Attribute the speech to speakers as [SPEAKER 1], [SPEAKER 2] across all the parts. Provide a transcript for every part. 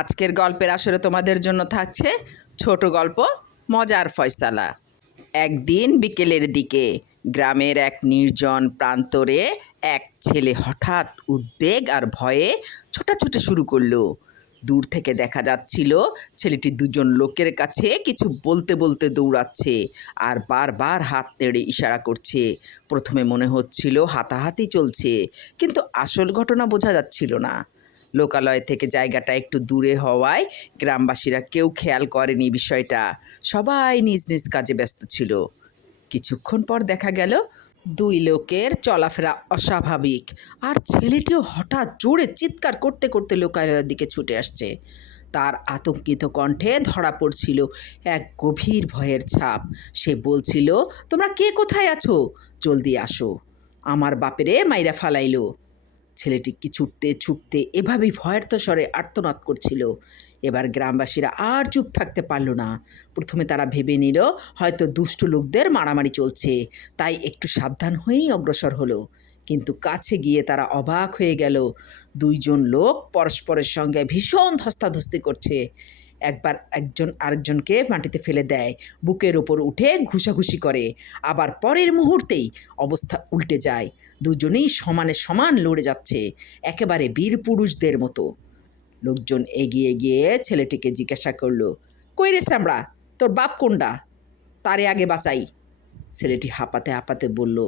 [SPEAKER 1] আজকের গল্পের আসরে তোমাদের জন্য থাকছে ছোট গল্প, মজার ফয়সালা। একদিন বিকেলের দিকে গ্রামের এক নির্জন প্রান্তরে এক ছেলে হঠাৎ উদ্বেগ আর ভয়ে ছোটাছুটি শুরু করল। দূর থেকে দেখা যাচ্ছিল ছেলেটি দুজন লোকের কাছে কিছু বলতে বলতে দৌড়াচ্ছে আর বারবার হাত নেড়ে ইশারা করছে। প্রথমে মনে হচ্ছিল হাতাহাতি চলছে, কিন্তু আসল ঘটনা বোঝা যাচ্ছিল না। লোকালয় থেকে জায়গাটা একটু দূরে হওয়ায় গ্রামবাসীরা কেউ খেয়াল করেনি বিষয়টা। সবাই নিজ নিজ কাজে ব্যস্ত ছিল। কিছুক্ষণ পর দেখা গেল, দুই লোকের চলাফেরা অস্বাভাবিক। আর ছেলেটিও হঠাৎ জোরে চিৎকার করতে করতে লোকালয়ের দিকে ছুটে আসছে। তার আতঙ্কিত কণ্ঠে ধরা পড়ছিল এক গভীর ভয়ের ছাপ। সে বলছিল, তোমরা কে কোথায় আছো? জলদি আসো। আমার বাপেরে মাইরা ফালাইলো। ছেলেটি ছুটতে ছুটতে এভাবেই ভয়ার্ত স্বরে আর্তনাদ করছিল। এবার গ্রামবাসীরা আর চুপ থাকতে পারল না। প্রথমে তারা ভেবে নিল, হয়তো দুষ্টু লোকদের মারামারি চলছে। তাই একটু সাবধান হয়েই অগ্রসর হলো। কিন্তু কাছে গিয়ে তারা অবাক হয়ে গেল। দুইজন লোক পরস্পরের সঙ্গে ভীষণ ধস্তাধস্তি করছে। একবার একজন আরেকজনকে মাটিতে ফেলে দেয়, বুকের ওপর উঠে ঘুষাঘুষি করে। আবার পরের মুহূর্তেই অবস্থা উল্টে যায়। দুজনেই সমানে সমান লড়ে যাচ্ছে, একেবারে বীর পুরুষদের মতো। লোকজন এগিয়ে গিয়ে ছেলেটিকে জিজ্ঞাসা করল, কই রে শ্যামড়া, তোর বাপ কোনডা? তারে আগে বাঁচাই। ছেলেটি হাঁপাতে হাঁপাতে বলল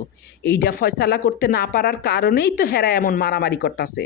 [SPEAKER 1] এইটা ফয়সালা করতে না পারার কারণেই তো হেরা এমন মারামারি করতাছে।